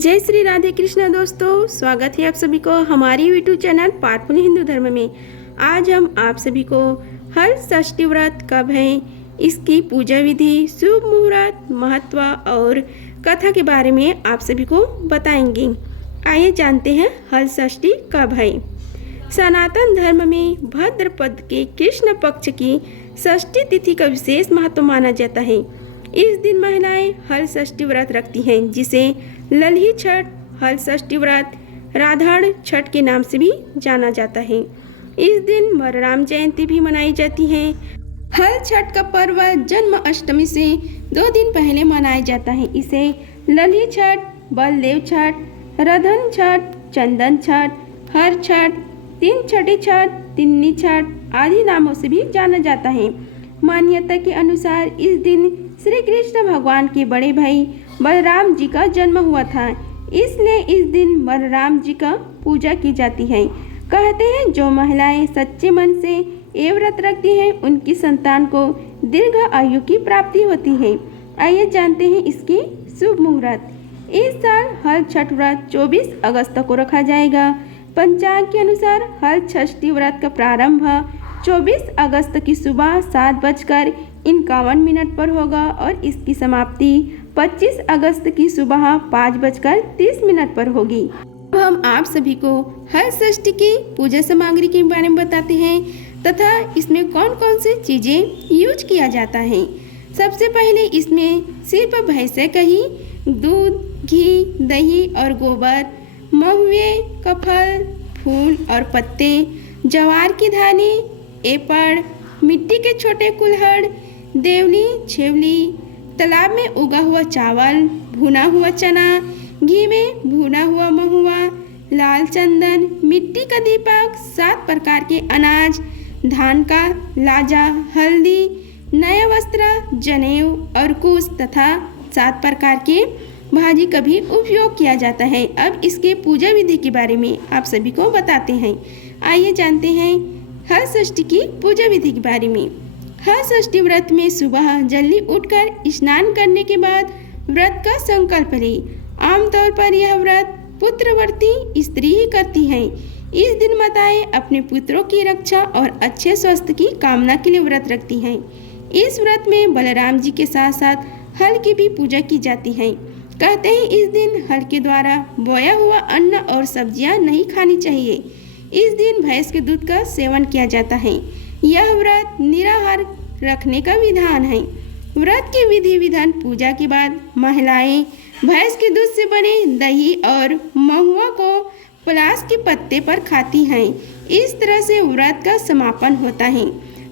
जय श्री राधे कृष्णा दोस्तों, स्वागत है आप सभी को हमारी यूट्यूब चैनल पाठपुनी हिंदू धर्म में। आज हम आप सभी को हर षष्ठी व्रत कब है, इसकी पूजा विधि, शुभ मुहूर्त, महत्व और कथा के बारे में आप सभी को बताएंगे। आइए जानते हैं हर षष्ठी कब है। सनातन धर्म में भाद्रपद के कृष्ण पक्ष की षष्ठी तिथि का विशेष महत्व माना जाता है। इस दिन महिलाएं हल षष्ठी व्रत रखती हैं, जिसे लल्ही छठ, हल षष्ठी व्रत, राधाड़ छठ के नाम से भी जाना जाता है। इस दिन बलराम जयंती भी मनाई जाती है। हल छठ का पर्व जन्म अष्टमी से 2 दिन पहले मनाया जाता है। इसे लल्ही छठ, बलदेव छठ, रधन छठ, चंदन छठ, हर छठ, तीन छठी छठ, तिन्नी छठ आदि नामों से भी जाना जाता है। मान्यता के अनुसार इस दिन श्री कृष्ण भगवान के बड़े भाई बलराम जी का जन्म हुआ था, इसलिए इस दिन बलराम जी का पूजा की जाती है। कहते हैं जो महिलाएं सच्चे मन से ये व्रत रखती हैं, उनकी संतान को दीर्घ आयु की प्राप्ति होती है। आइए जानते हैं इसकी शुभ मुहूर्त। इस साल हल छठ व्रत 24 अगस्त को रखा जाएगा। पंचांग के अनुसार हल षष्ठी व्रत का प्रारंभ 24 अगस्त की सुबह 7:51 पर होगा और इसकी समाप्ति 25 अगस्त की सुबह 5:30 पर होगी। अब हम आप सभी को हर षष्ठी की पूजा सामग्री के बारे में बताते हैं तथा इसमें कौन कौन सी चीज़ें यूज किया जाता है। सबसे पहले इसमें सिर्फ भैंस कही, दूध, घी, दही और गोबर, महुए का फल, फूल और पत्ते, ज्वार की दाने, एपड़, मिट्टी के छोटे कुल्हड़, देवली, छेवली, तालाब में उगा हुआ चावल, भुना हुआ चना, घी में भुना हुआ महुआ, लाल चंदन, मिट्टी का दीपक, 7 प्रकार के अनाज, धान का लाजा, हल्दी, नया वस्त्र, जनेऊ और कुश तथा 7 प्रकार के भाजी का भी उपयोग किया जाता है। अब इसके पूजा विधि के बारे में आप सभी को बताते हैं। आइए जानते हैं हर षष्ठी की पूजा विधि के बारे में। हर षष्ठी व्रत में सुबह जल्दी उठकर स्नान करने के बाद व्रत का संकल्प लें। आमतौर पर यह व्रत पुत्रवर्ती स्त्री ही करती हैं। इस दिन माताएं अपने पुत्रों की रक्षा और अच्छे स्वास्थ्य की कामना के लिए व्रत रखती हैं। इस व्रत में बलराम जी के साथ साथ हल की भी पूजा की जाती है। कहते हैं इस दिन हल के द्वारा बोया हुआ अन्न और सब्जियां नहीं खानी चाहिए। इस दिन भैंस के दूध का सेवन किया जाता है। यह व्रत निराहार रखने का विधान है। व्रत की विधि विधान पूजा के बाद महिलाएं भैंस के दूध से बने दही और महुआ को पलाश के पत्ते पर खाती हैं। इस तरह से व्रत का समापन होता है।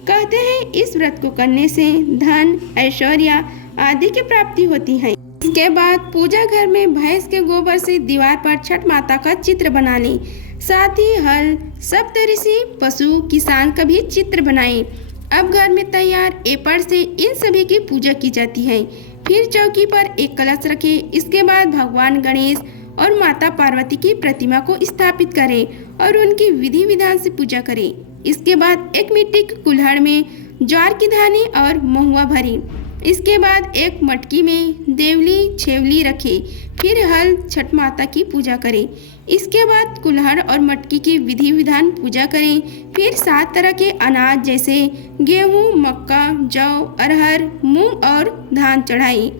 कहते हैं इस व्रत को करने से धन, ऐश्वर्य आदि की प्राप्ति होती है। इसके बाद पूजा घर में भैंस के गोबर से दीवार पर छठ माता का चित्र बना लें। साथ ही हल, सप्तऋषि, पशु, किसान का भी चित्र बनाएं। अब घर में तैयार एपड़ से इन सभी की पूजा की जाती है। फिर चौकी पर एक कलश रखें। इसके बाद भगवान गणेश और माता पार्वती की प्रतिमा को स्थापित करें और उनकी विधि विधान से पूजा करें। इसके बाद एक मिट्टी के कुल्हड़ में ज्वार की दाने और महुआ भरें। इसके बाद एक मटकी में देवली, छेवली रखें। फिर हल छठ माता की पूजा करें। इसके बाद कुल्हड़ और मटकी की विधि विधान पूजा करें। फिर 7 तरह के अनाज जैसे गेहूँ, मक्का, जौ, अरहर, मूंग और धान चढ़ाएं।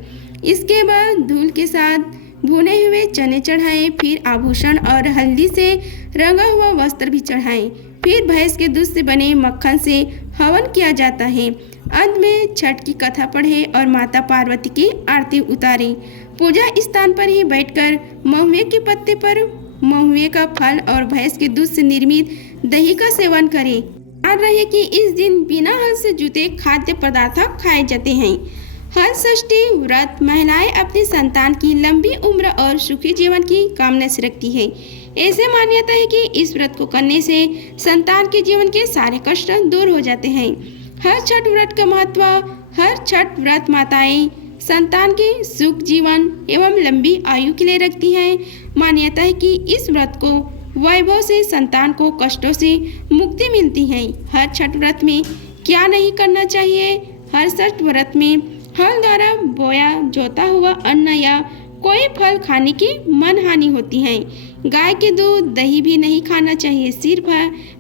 इसके बाद धूल के साथ भुने हुए चने चढ़ाएं। फिर आभूषण और हल्दी से रंगा हुआ वस्त्र भी चढ़ाएं। फिर भैंस के दूध से बने मक्खन से हवन किया जाता है। अंत में छठ की कथा पढ़ें और माता पार्वती की आरती उतारें। पूजा स्थान पर ही बैठकर महुए के पत्ते पर महुए का फल और भैंस के दूध से निर्मित दही का सेवन करें। याद रहे कि इस दिन बिना हल से जुते खाद्य पदार्थ खाए जाते हैं। हल षष्ठी व्रत महिलाएं अपनी संतान की लंबी उम्र और सुखी जीवन की कामना से रखती है। ऐसे मान्यता है कि इस व्रत को करने से संतान के जीवन के सारे कष्ट दूर हो जाते हैं। हर छठ व्रत का महत्व। हर छठ व्रत माताएं संतान के सुख जीवन एवं लंबी आयु के लिए रखती हैं। मान्यता है कि इस व्रत को वैभव से संतान को कष्टों से मुक्ति मिलती है। हर छठ व्रत में क्या नहीं करना चाहिए। हर छठ व्रत में हल द्वारा बोया जोता हुआ अन्न या कोई फल खाने की मनहानि होती है। गाय के दूध दही भी नहीं खाना चाहिए, सिर्फ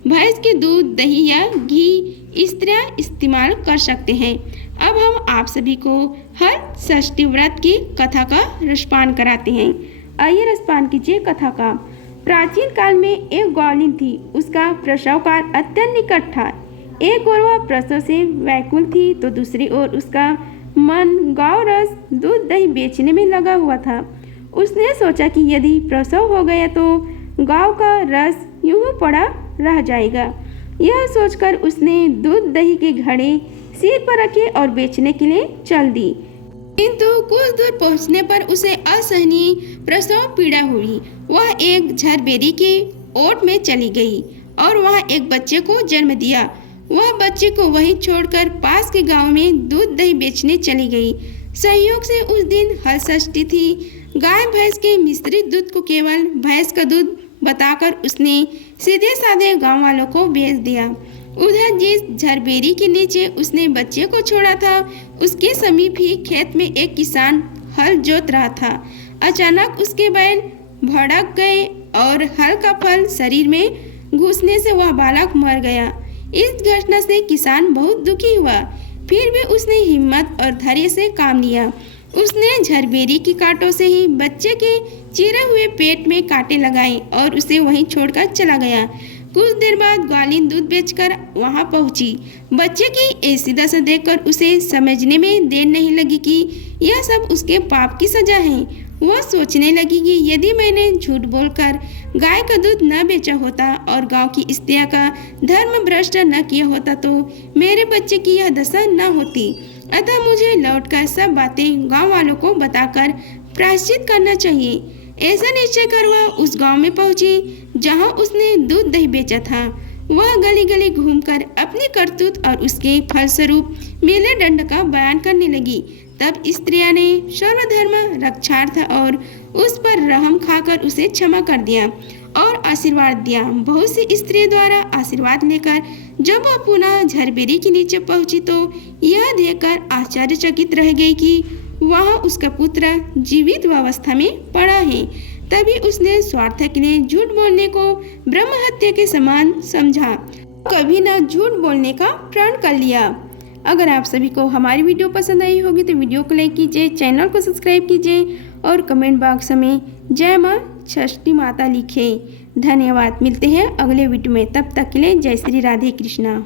भैंस के दूध दही या घी स्त्रियां इस्तेमाल कर सकते हैं। अब हम आप सभी को हर षष्ठी व्रत की कथा का रसपान कराते हैं। आइए रसपान कीजिए कथा का। प्राचीन काल में एक ग्वालिन थी, उसका प्रसव काल अत्यंत निकट था। एक ओर वह प्रसव से व्याकुल थी तो दूसरी ओर उसका मन गाय रस दूध दही बेचने में लगा हुआ था। उसने सोचा कि यदि प्रसव हो गया तो गाय का रस यूं पड़ा रह जाएगा। यह सोचकर उसने दूध दही के घड़े सिर पर रखे और बेचने के लिए चल दी। किंतु कुछ दूर पहुंचने पर उसे असहनीय प्रसव पीड़ा हुई। वह एक झरबेरी के ओट में चली गई और वहां एक बच्चे को जन्म दिया। वह बच्चे को वहीं छोड़कर पास के गांव में दूध दही बेचने चली गई। संयोग से उस दिन हल षष्ठी थी। गाय भैंस के मिश्रित दूध को केवल भैंस का दूध बताकर उसने सीधे साधे गांव वालों को बेच दिया। उधर जिस झरबेरी के नीचे उसने बच्चे को छोड़ा था, उसके समीप ही खेत में एक किसान हल जोत रहा था। अचानक उसके बैल भड़क गए और हल का फल शरीर में घुसने से वह बालक मर गया। इस घटना से किसान बहुत दुखी हुआ, फिर भी उसने हिम्मत और धैर्य से काम लिया। उसने झरबेरी की कांटों से ही बच्चे के चिरे हुए पेट में कांटे लगाए और उसे वहीं छोड़कर चला गया। कुछ देर बाद ग्वालिन दूध बेचकर वहां पहुंची। बच्चे की ऐसी दशा देखकर उसे समझने में देर नहीं लगी कि यह सब उसके पाप की सजा है। वह सोचने लगी कि यदि मैंने झूठ बोलकर गाय का दूध न बेचा होता और गांव की स्त्रियां का धर्म भ्रष्ट न किया होता तो मेरे बच्चे की यह दशा न होती। अतः मुझे लौटकर सब बातें गांव वालों को बताकर प्रायश्चित करना चाहिए। ऐसा निश्चय कर वह उस गांव में पहुंची जहां उसने दूध दही बेचा था। वह गली गली घूमकर अपनी करतूत और उसके फलस्वरूप मिले दंड का बयान करने लगी। तब स्त्रियां ने सर्वधर्म रक्षार्थ और उस पर रहम खाकर उसे क्षमा कर दिया और आशीर्वाद दिया। बहुत सी स्त्रियों द्वारा आशीर्वाद लेकर जब वह पुनः झरबेरी के नीचे पहुंची तो यह देखकर आश्चर्यचकित रह गई कि वहाँ उसका पुत्र जीवित अवस्था में पड़ा है। तभी उसने स्वार्थ के लिए झूठ बोलने को ब्रह्म हत्या के समान समझा, कभी न झूठ बोलने का प्रण कर लिया। अगर आप सभी को हमारी वीडियो पसंद आई होगी तो वीडियो को लाइक कीजिए, चैनल को सब्सक्राइब कीजिए और कमेंट बॉक्स में जय माँ षष्ठी माता लिखें। धन्यवाद। मिलते हैं अगले वीडियो में, तब तक के लिए जय श्री राधे कृष्णा।